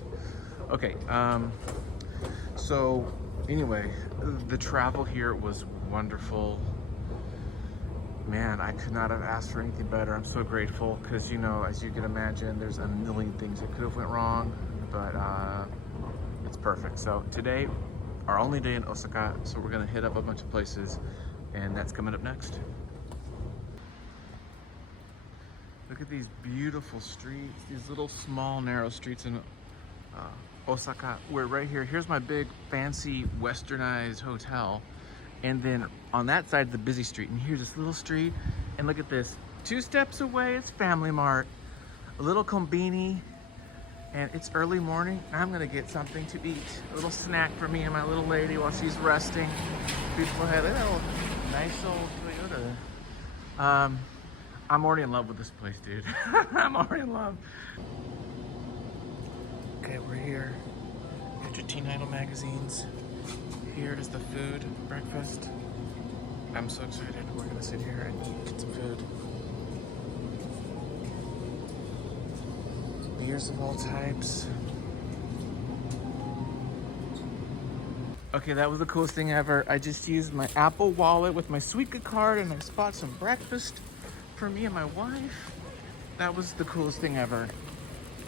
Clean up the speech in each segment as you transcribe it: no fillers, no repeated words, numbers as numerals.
crazy. Okay, so anyway, the travel here was wonderful. Man, I could not have asked for anything better. I'm so grateful because, you know, as you can imagine, there's a million things that could have went wrong, but it's perfect. So today, our only day in Osaka, so we're gonna hit up a bunch of places, and that's coming up next. Look at these beautiful streets, these little small narrow streets in Osaka. We're right here. Here's my big fancy westernized hotel. And then on that side is the busy street. And here's this little street. And look at this. 2 steps away, it's Family Mart. A little combini. And it's early morning. I'm gonna get something to eat. A little snack for me and my little lady while she's resting. Beautiful head. Look at that little nice old Toyota. I'm already in love with this place, dude. I'm already in love. Okay, we're here. Got your teen idol magazines. Here is the food, breakfast. I'm so excited. We're gonna sit here and eat, get some food. Beers of all types. Okay, that was the coolest thing ever. I just used my Apple Wallet with my Suica card and I bought some breakfast for me and my wife. That was the coolest thing ever.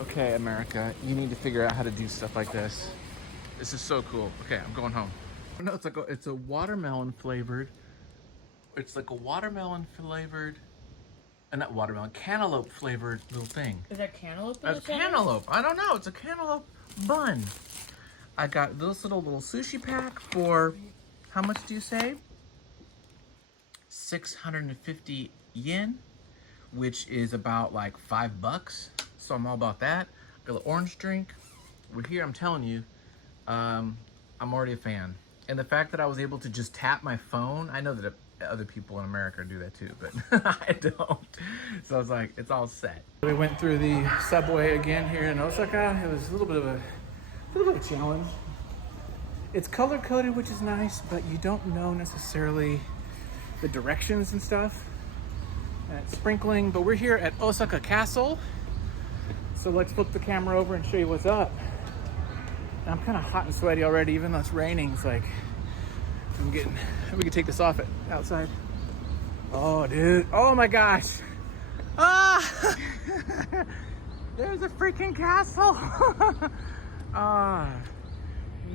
Okay, America, you need to figure out how to do stuff like this. This is so cool. Okay, I'm going home. No, it's a watermelon flavored. It's like a watermelon flavored, not watermelon, cantaloupe flavored little thing. Is that cantaloupe? That's cantaloupe. I don't know. It's a cantaloupe bun. I got this little sushi pack for, how much do you say? 650 yen, which is about like $5. So I'm all about that. Got an orange drink. We're here. I'm telling you, I'm already a fan. And the fact that I was able to just tap my phone, I know that other people in America do that too, but I don't. So I was like, it's all set. We went through the subway again here in Osaka. It was a little bit of a challenge. It's color coded, which is nice, but you don't know necessarily the directions and stuff. And it's sprinkling, but we're here at Osaka Castle. So let's flip the camera over and show you what's up. I'm kind of hot and sweaty already, even though it's raining. It's like, we can take this off outside. Oh, dude. Oh my gosh. Ah! There's a freaking castle. Ah,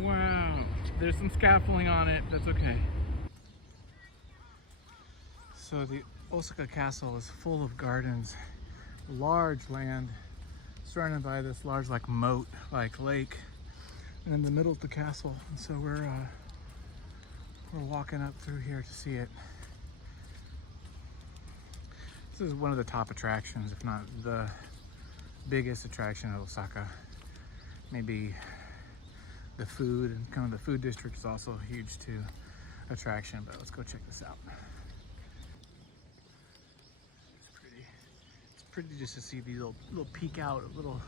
wow. There's some scaffolding on it. That's okay. So the Osaka Castle is full of gardens, large land, surrounded by this large like moat, like lake. And in the middle of the castle, and so we're walking up through here to see it. This is one of the top attractions, if not the biggest attraction of Osaka. Maybe the food and kind of the food district is also a huge attraction, but let's go check this out. It's pretty. It's pretty just to see these little peek out of little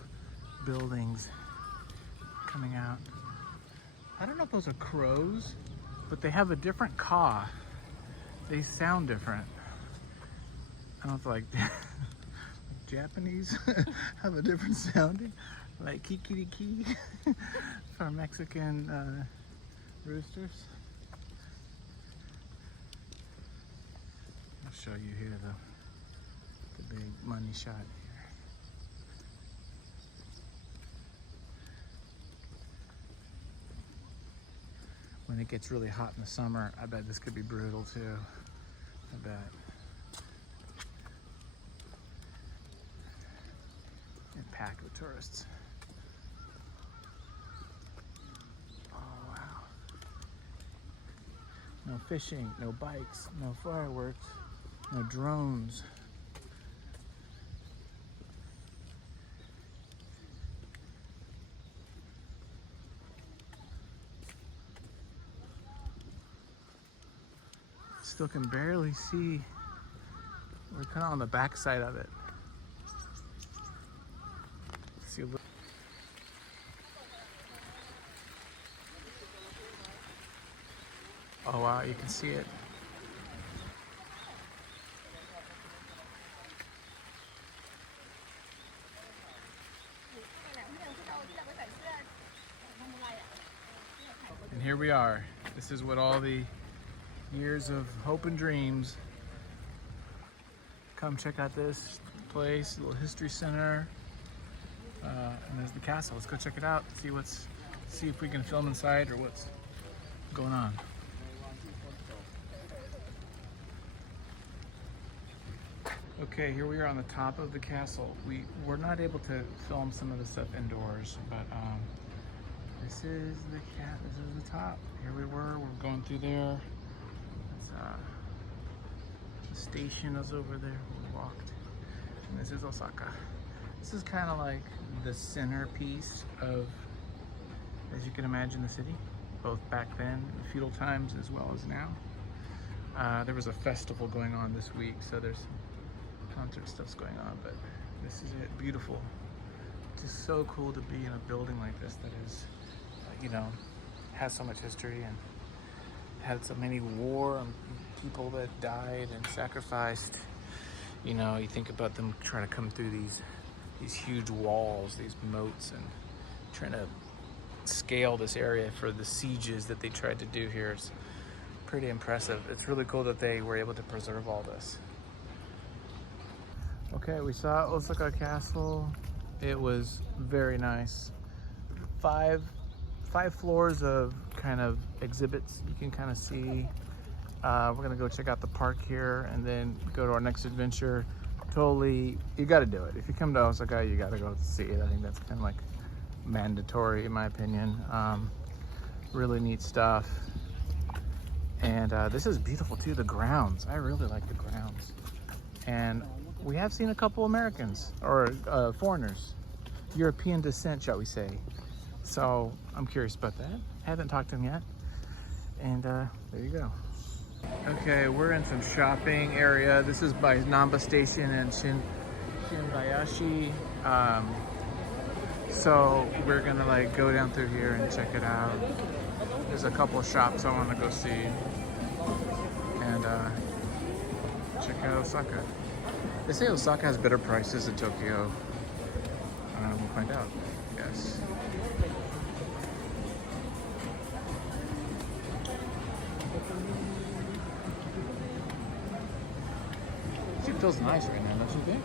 buildings coming out. I don't know if those are crows, but they have a different caw. They sound different. I don't know if like Japanese have a different sounding, like kikiriki for Mexican roosters. I'll show you here the big money shot here. When it gets really hot in the summer, I bet this could be brutal too. I bet. And packed with tourists. Oh wow. No fishing, no bikes, no fireworks, no drones. Still can barely see. We're kind of on the back side of it. See a little. Oh wow, you can see it. And here we are. This is what all the years of hope and dreams. Come check out this place, little history center. And there's the castle. Let's go check it out. See if we can film inside or what's going on. Okay, here we are on the top of the castle. We were not able to film some of the stuff indoors, but this is the top. Here we were. We're going through there. The station is over there. We walked, and this is Osaka. This is kind of like the centerpiece of, as you can imagine, the city, both back then, the feudal times, as well as now. There was a festival going on this week, so there's concert stuff's going on, but this is it. Beautiful. Just so cool to be in a building like this that is, has so much history and had so many war and people that died and sacrificed. You think about them trying to come through these huge walls, these moats, and trying to scale this area for the sieges that they tried to do here. It's pretty impressive. It's really cool that they were able to preserve all this. Okay, we saw Osaka Castle. It was very nice. Five floors of kind of exhibits you can kind of see. We're gonna go check out the park here and then go to our next adventure. Totally, you gotta do it. If you come to Osaka, you gotta go see it. I think that's kind of like mandatory in my opinion. Really neat stuff. And this is beautiful too, the grounds. I really like the grounds. And we have seen a couple Americans, or foreigners, European descent, shall we say. So I'm curious about that. Haven't talked to them yet. And there you go. Okay, we're in some shopping area. This is by Namba Station and Shinbayashi. So we're gonna go down through here and check it out. There's a couple of shops I want to go see. And check out Osaka. They say Osaka has better prices than Tokyo. We'll find out, yes. It feels nice right now, don't you think?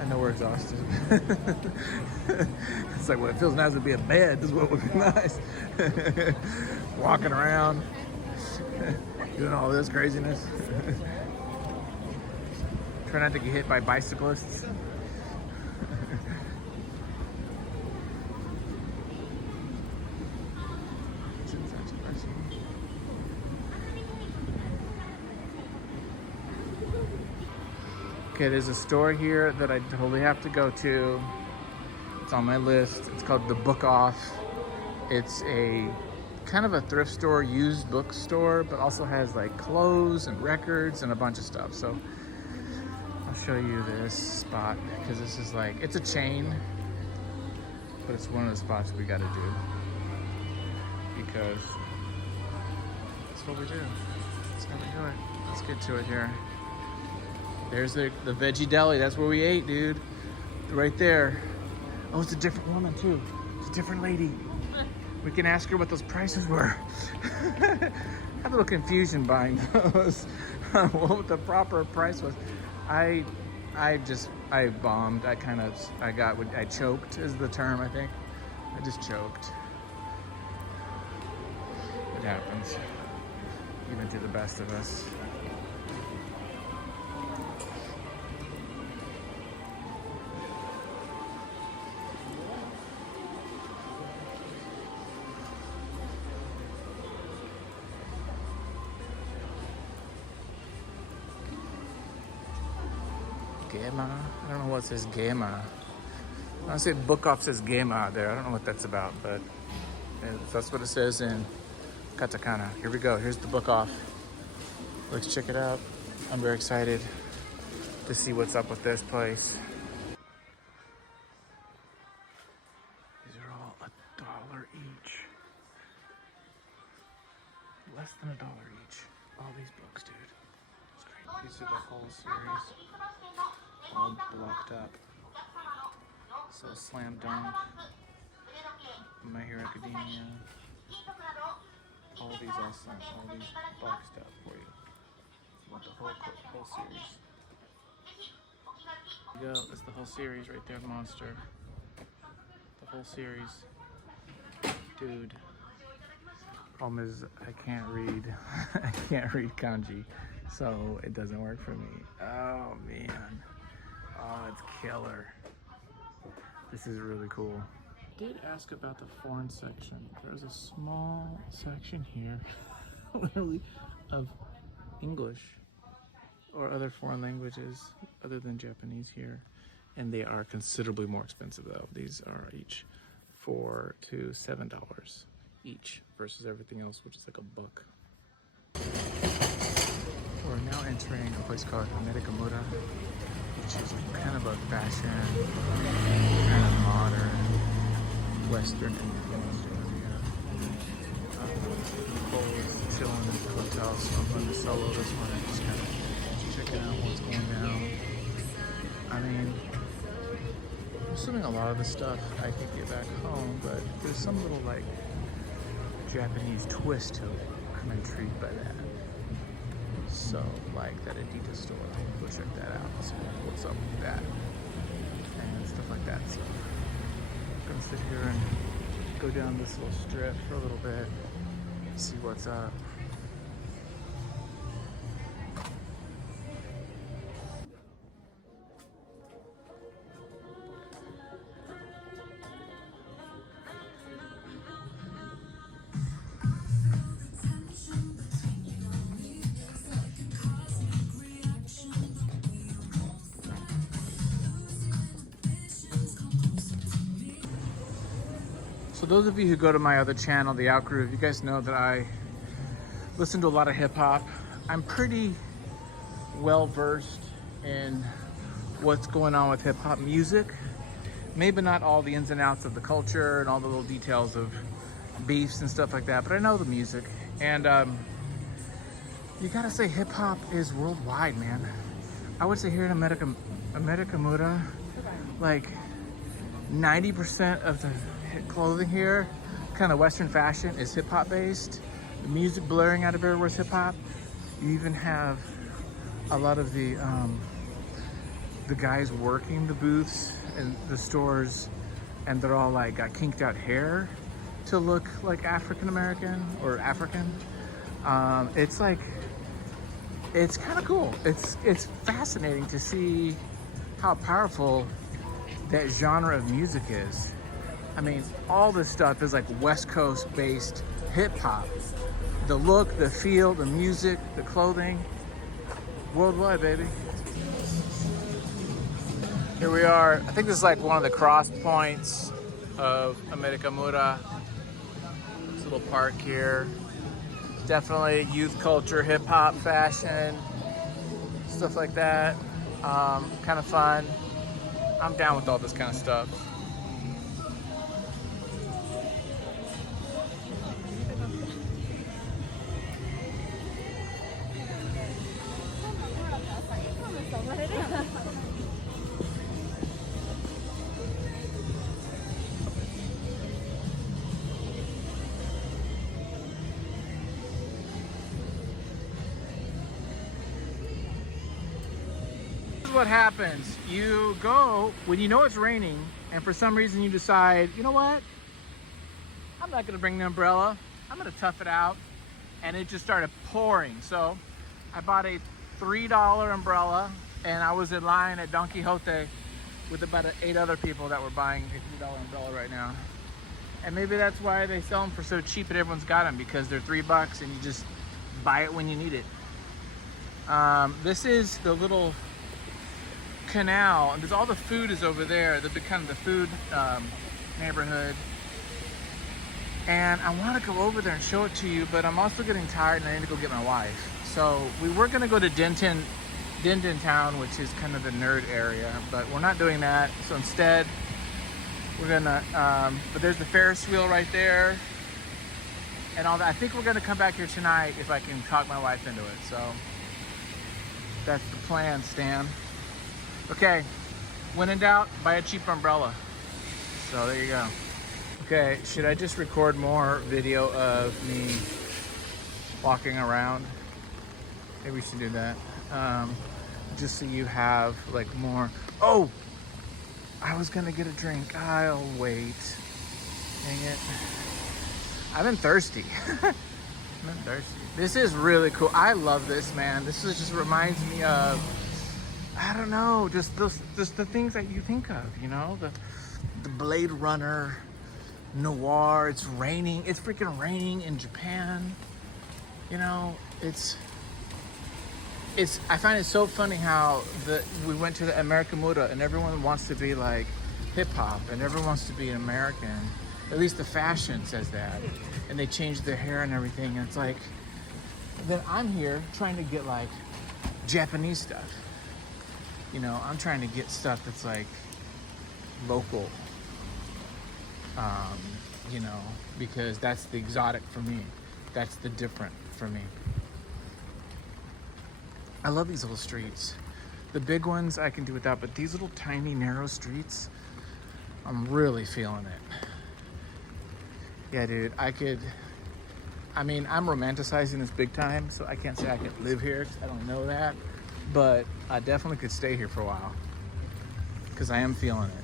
I know we're exhausted. It's like, well, it feels nice to be in bed. This is what would be nice. Walking around, doing all this craziness. Try not to get hit by bicyclists. Okay, there's a store here that I totally have to go to. It's on my list. It's called The Book Off. It's a kind of a thrift store, used bookstore, but also has clothes and records and a bunch of stuff. So I'll show you this spot because this is it's a chain, but it's one of the spots we got to do because that's what we do. That's how we do it. Let's get to it here. There's the veggie deli. That's where we ate, dude. Right there. Oh, it's a different woman too. It's a different lady. We can ask her what those prices were. I had a little confusion buying those. What the proper price was. I bombed. I choked is the term, I think. I just choked. It happens. Even to the best of us. Gema? I don't know what says Gema. I say Book Off says Gema there. I don't know what that's about, but that's what it says in katakana. Here we go. Here's the Book Off. Let's check it out. I'm very excited to see what's up with this place. These are all $1 each. Less than $1 each. All these books, dude. It's great. These are the whole series. All blocked up. So slam dunk. My Hero Academia. All these awesome, all these boxed up for you. You want the whole series. There you go, that's the whole series right there, Monster. The whole series. Dude. Problem is, I can't read. I can't read kanji, so it doesn't work for me. Oh man. Oh, it's killer. This is really cool. I did ask about the foreign section. There's a small section here, literally, of English or other foreign languages other than Japanese here. And they are considerably more expensive though. These are each $4 to $7 each versus everything else, which is like $1. We're now entering a place called America Mura, which is kind of a fashion, kind of modern, Western influenced area. Nicole is chilling in the hotel, so I'm going to solo this one and just kind of checking out what's going down. I mean, I'm assuming a lot of the stuff I could get back home, but there's some little like Japanese twist to it. I'm intrigued by that. So, like that Adidas store, go check that out. See what's up with that and stuff like that. So, I'm gonna sit here and go down this little strip for a little bit, see what's up. So those of you who go to my other channel, The Outgroove, you guys know that I listen to a lot of hip hop. I'm pretty well versed in what's going on with hip hop music. Maybe not all the ins and outs of the culture and all the little details of beefs and stuff like that, but I know the music. And you gotta say hip hop is worldwide, man. I would say here in America Mura, like 90% of the clothing here, kind of Western fashion, is hip hop based. The music blurring out of everywhere is hip hop. You even have a lot of the guys working the booths and the stores, and they're all like got kinked out hair to look like African American or African. It's like, it's kind of cool. It's fascinating to see how powerful that genre of music is. I mean, all this stuff is like West Coast based hip hop. The look, the feel, the music, the clothing, worldwide, baby. Here we are. I think this is like one of the cross points of America Mura. This little park here. Definitely youth culture, hip hop, fashion, stuff like that. Kind of fun. I'm down with all this kind of stuff. What happens, you go when you know it's raining and for some reason you decide, you know what, I'm not gonna bring the umbrella, I'm gonna tough it out, and it just started pouring. So I bought a $3 umbrella and I was in line at Don Quixote with about 8 other people that were buying a $3 umbrella right now. And maybe that's why they sell them for so cheap and everyone's got them, because they're $3 and you just buy it when you need it. This is the little canal, and there's all the food is over there, the kind of the food neighborhood, and I want to go over there and show it to you, but I'm also getting tired and I need to go get my wife. So we were going to go to Din Town, which is kind of the nerd area, but we're not doing that. So instead we're gonna but there's the Ferris wheel right there and all that. I think we're gonna come back here tonight if I can talk my wife into it. So that's the plan, Stan. Okay, when in doubt, buy a cheap umbrella. So there you go. Okay, should I just record more video of me walking around? Maybe we should do that. Just so you have like more. Oh, I was gonna get a drink. I'll wait. Dang it. I've been thirsty. I've been thirsty. This is really cool. I love this, man. This is just reminds me of, I don't know, just the things that you think of, you know, the Blade Runner, noir. It's raining. It's freaking raining in Japan. You know, it's. I find it so funny how we went to the American Muda and everyone wants to be like hip hop and everyone wants to be an American. At least the fashion says that. And they change their hair and everything. And it's like, then I'm here trying to get like Japanese stuff. You know, I'm trying to get stuff that's like local. You know, because that's the exotic for me. That's the different for me. I love these little streets. The big ones I can do without, but these little tiny narrow streets, I'm really feeling it. Yeah, dude, I mean, I'm romanticizing this big time, so I can't say I could live here because I don't know that, but I definitely could stay here for a while because I am feeling it.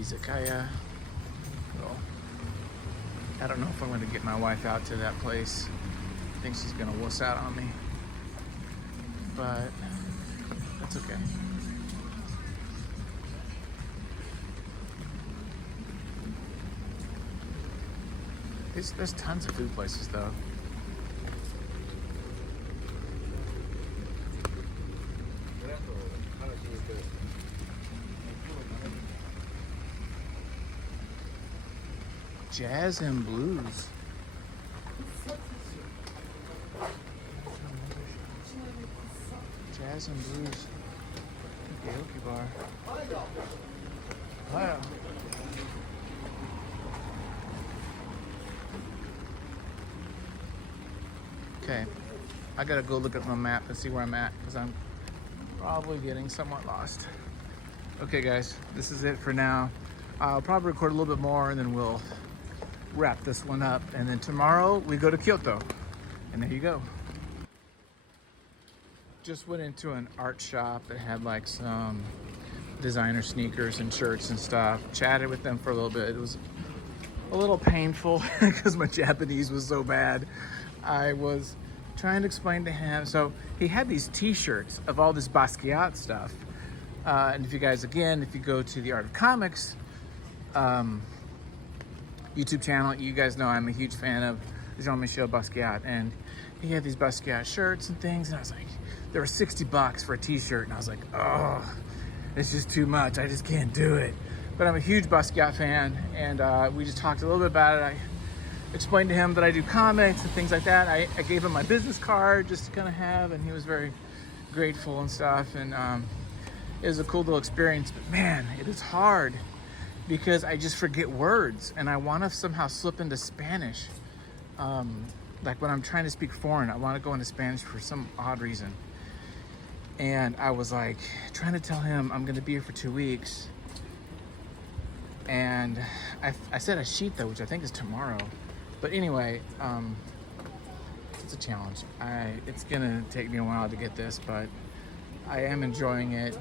Izakaya. Well, I don't know if I'm going to get my wife out to that place. I think she's going to wuss out on me. But that's okay. There's tons of food places though. Jazz and blues. Jazz and blues. Karaoke bar. Wow. Okay, I gotta go look at my map and see where I'm at because I'm probably getting somewhat lost. Okay guys, this is it for now. I'll probably record a little bit more and then we'll wrap this one up. And then tomorrow we go to Kyoto. And there you go. Just went into an art shop that had like some designer sneakers and shirts and stuff. Chatted with them for a little bit. It was a little painful because my Japanese was so bad. I was trying to explain to him. So he had these t-shirts of all this Basquiat stuff. And if you guys, again, if you go to the Art of Comics YouTube channel, you guys know I'm a huge fan of Jean-Michel Basquiat. And he had these Basquiat shirts and things. And I was like, they were $60 for a t-shirt. And I was like, oh, it's just too much. I just can't do it. But I'm a huge Basquiat fan. And we just talked a little bit about it. I explained to him that I do comics and things like that. I gave him my business card just to kind of have, and he was very grateful and stuff. And it was a cool little experience. But man, it is hard because I just forget words and I want to somehow slip into Spanish. Like when I'm trying to speak foreign, I want to go into Spanish for some odd reason. And I was like trying to tell him I'm going to be here for 2 weeks. And I said a sheet though, which I think is tomorrow. But anyway, it's a challenge. It's gonna take me a while to get this, but I am enjoying it.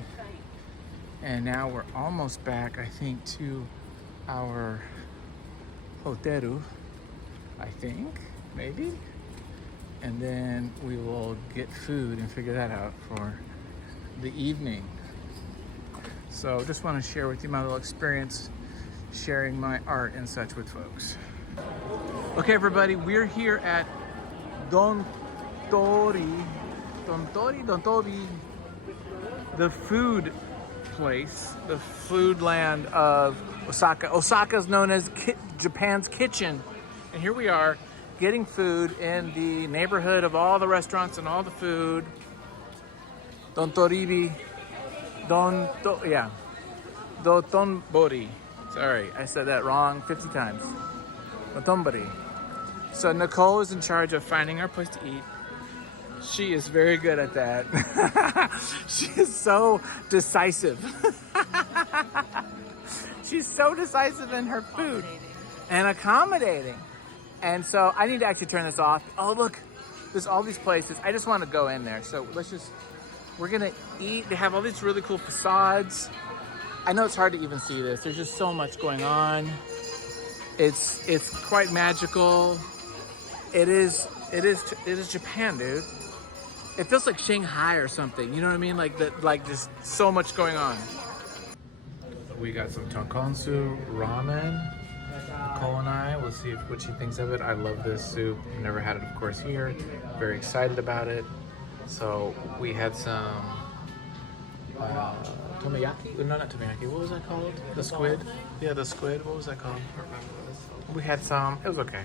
And now we're almost back, I think, to our hotel, I think, maybe. And then we will get food and figure that out for the evening. So just want to share with you my little experience sharing my art and such with folks. Okay, everybody, we're here at Don Tori, the food place, the food land of Osaka. Osaka is known as Japan's kitchen. And here we are getting food in the neighborhood of all the restaurants and all the food. Dotonbori. Sorry, I said that wrong 50 times. Dotonbori. So Nicole is in charge of finding our place to eat. She is very good at that. She is so decisive. She's so decisive in her food and accommodating. And so I need to actually turn this off. Oh, look, there's all these places. I just want to go in there. So we're going to eat. They have all these really cool facades. I know it's hard to even see this. There's just so much going on. It's quite magical. It is Japan, dude. It feels like Shanghai or something. You know what I mean? Like just so much going on. We got some tonkotsu ramen. Nicole and I, we'll see what she thinks of it. I love this soup. Never had it, of course, here. Very excited about it. So we had some tomiyaki. No, not tomiyaki. What was that called? The squid. Yeah, the squid. What was that called? We had some. It was okay,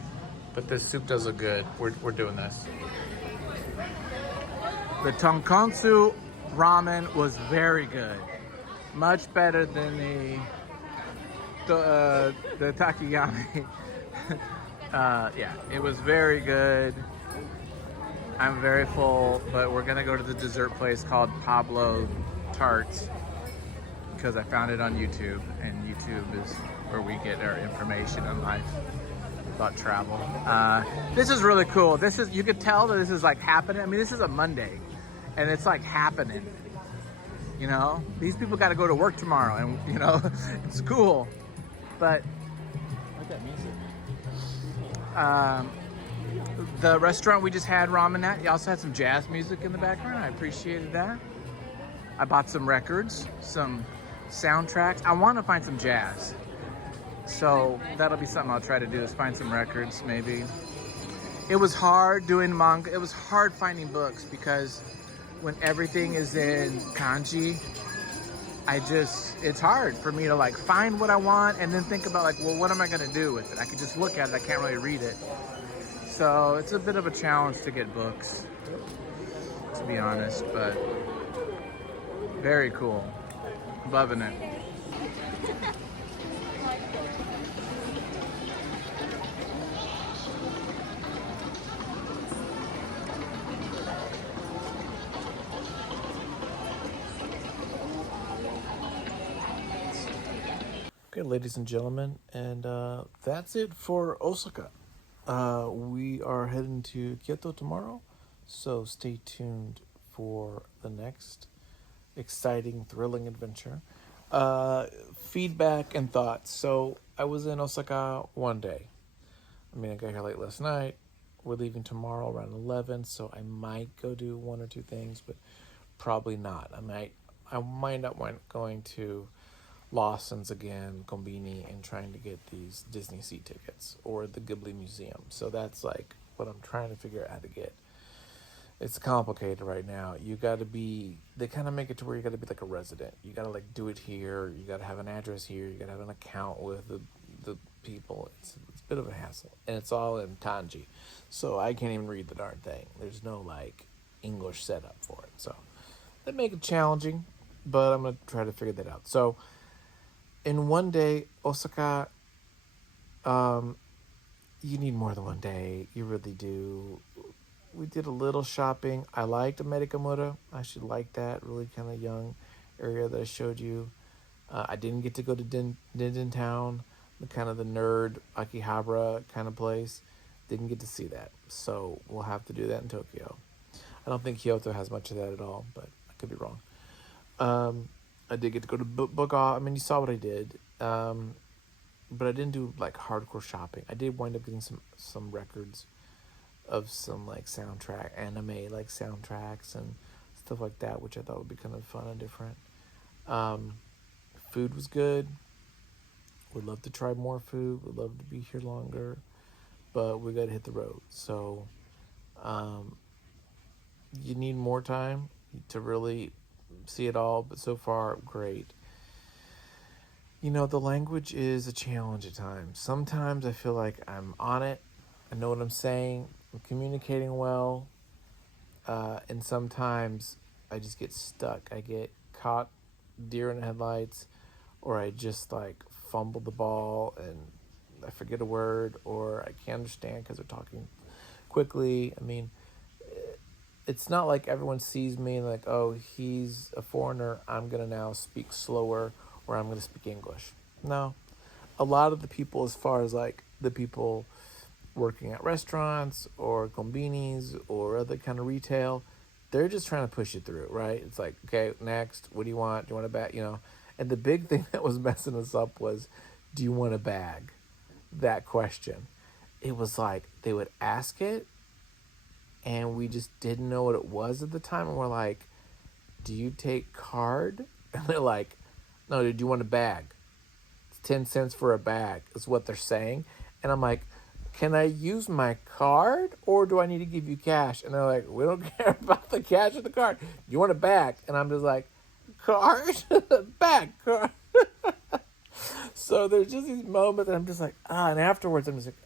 but this soup does look good. We're doing this. The tonkotsu ramen was very good. Much better than the takiyami. Yeah, it was very good. I'm very full, but we're gonna go to the dessert place called Pablo Tarts because I found it on YouTube, and YouTube is where we get our information on life about travel. This is really cool. You could tell that this is like happening. I mean, this is a Monday, and it's like happening. You know, these people got to go to work tomorrow, and you know, it's cool. But I like that music. The restaurant we just had ramen at, you also had some jazz music in the background. I appreciated that. I bought some records, some soundtracks. I want to find some jazz. So that'll be something I'll try to do, is find some records maybe. It was hard doing manga. It was hard finding books because when everything is in kanji, it's hard for me to like find what I want and then think about like, well, what am I gonna do with it? I can just look at it, I can't really read it. So it's a bit of a challenge to get books, to be honest, but very cool. Loving it. Okay, ladies and gentlemen, and that's it for Osaka. We are heading to Kyoto tomorrow, so stay tuned for the next exciting, thrilling adventure. Feedback and thoughts. So I was in Osaka one day. I mean, I got here late last night. We're leaving tomorrow around 11, so I might go do one or two things, but probably not. I might not want going to Lawson's again, Combini, and trying to get these Disney Sea tickets or the Ghibli Museum. So that's like what I'm trying to figure out how to get. It's complicated right now. They kind of make it to where you got to be like a resident. You got to like do it here. You got to have an address here. You got to have an account with the people. It's a bit of a hassle, and it's all in kanji, so I can't even read the darn thing. There's no like English setup for it, so that make it challenging. But I'm gonna try to figure that out. So in one day, Osaka, you need more than one day. You really do. We did a little shopping. I liked Amerikamura. I should like that. Really kind of young area that I showed you. I didn't get to go to Din Town, the kind of the nerd Akihabara kind of place. Didn't get to see that. So we'll have to do that in Tokyo. I don't think Kyoto has much of that at all, but I could be wrong. I did get to go to book off. I mean, you saw what I did. But I didn't do like hardcore shopping. I did wind up getting some records of some like soundtrack, anime like soundtracks and stuff like that, which I thought would be kind of fun and different. Food was good. Would love to try more food. Would love to be here longer, but we got to hit the road. So, you need more time to really see it all, but so far, great. You know, the language is a challenge at times. Sometimes I feel like I'm on it. I know what I'm saying. I'm communicating well. And sometimes I just get stuck. I get caught deer in the headlights, or I just like fumble the ball and I forget a word, or I can't understand because they're talking quickly. I mean, it's not like everyone sees me and like, oh, he's a foreigner. I'm gonna now speak slower, or I'm gonna speak English. No, a lot of the people, as far as like the people working at restaurants or combinis or other kind of retail, they're just trying to push it through, right? It's like, okay, next, what do you want? Do you want a bag? You know, and the big thing that was messing us up was, do you want a bag? That question. It was like they would ask it, and we just didn't know what it was at the time, and we're like, do you take card? And they're like, no, dude, do you want a bag? 10 cents for a bag is what they're saying. And I'm like, can I use my card or do I need to give you cash? And they're like, we don't care about the cash or the card. You want a bag? And I'm just like, card? Bag, card. So there's just these moments that I'm just like, and afterwards I'm just like,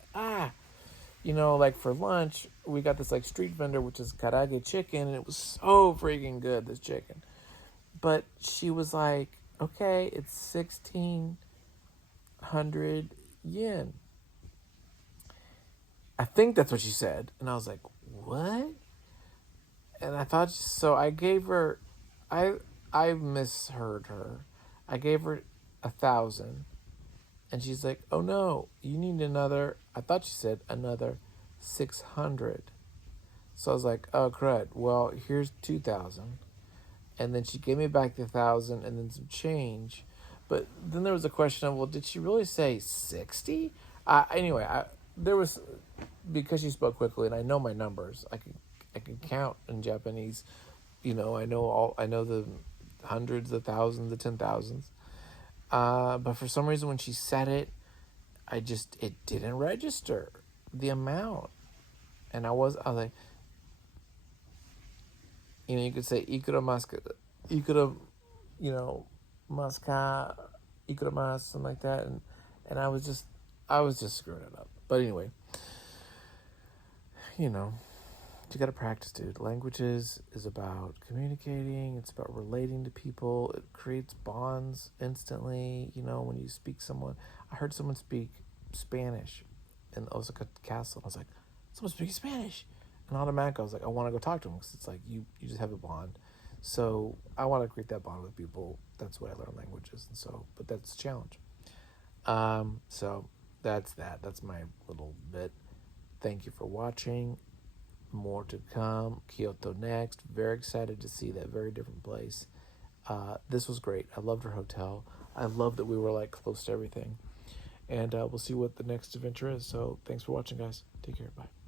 like for lunch, we got this like street vendor, which is karaage chicken, and it was so freaking good, this chicken. But she was like, okay, it's 1,600 yen. I think that's what she said. And I was like, what? And I thought, so I gave her, I misheard her. I gave her 1,000. And she's like, oh no, you need another, I thought she said another 600. So I was like, oh crud, well, here's 2,000. And then she gave me back the 1,000 and then some change. But then there was a question of, well, did she really say 60? Anyway, there was, because she spoke quickly and I know my numbers. I can count in Japanese. I know the hundreds, the thousands, the 10,000s. But for some reason when she said it, it didn't register the amount. And I was like, you could say ikura maska, ikura, maska, ikura mas, something like that, and I was just screwing it up. But anyway, you know, you got to practice, dude. Languages is about communicating. It's about relating to people. It creates bonds instantly. When you speak someone, I heard someone speak Spanish in Osaka Castle. I was like, someone speaking Spanish. And automatically, I was like, I want to go talk to them because it's like you just have a bond. So I want to create that bond with people. That's what I learn languages, but that's a challenge. So that's that. That's my little bit. Thank you for watching. More to come. Kyoto next. Very excited to see that very different place. This was great. I loved our hotel. I love that we were like close to everything. And we'll see what the next adventure is. So thanks for watching, guys. Take care. Bye.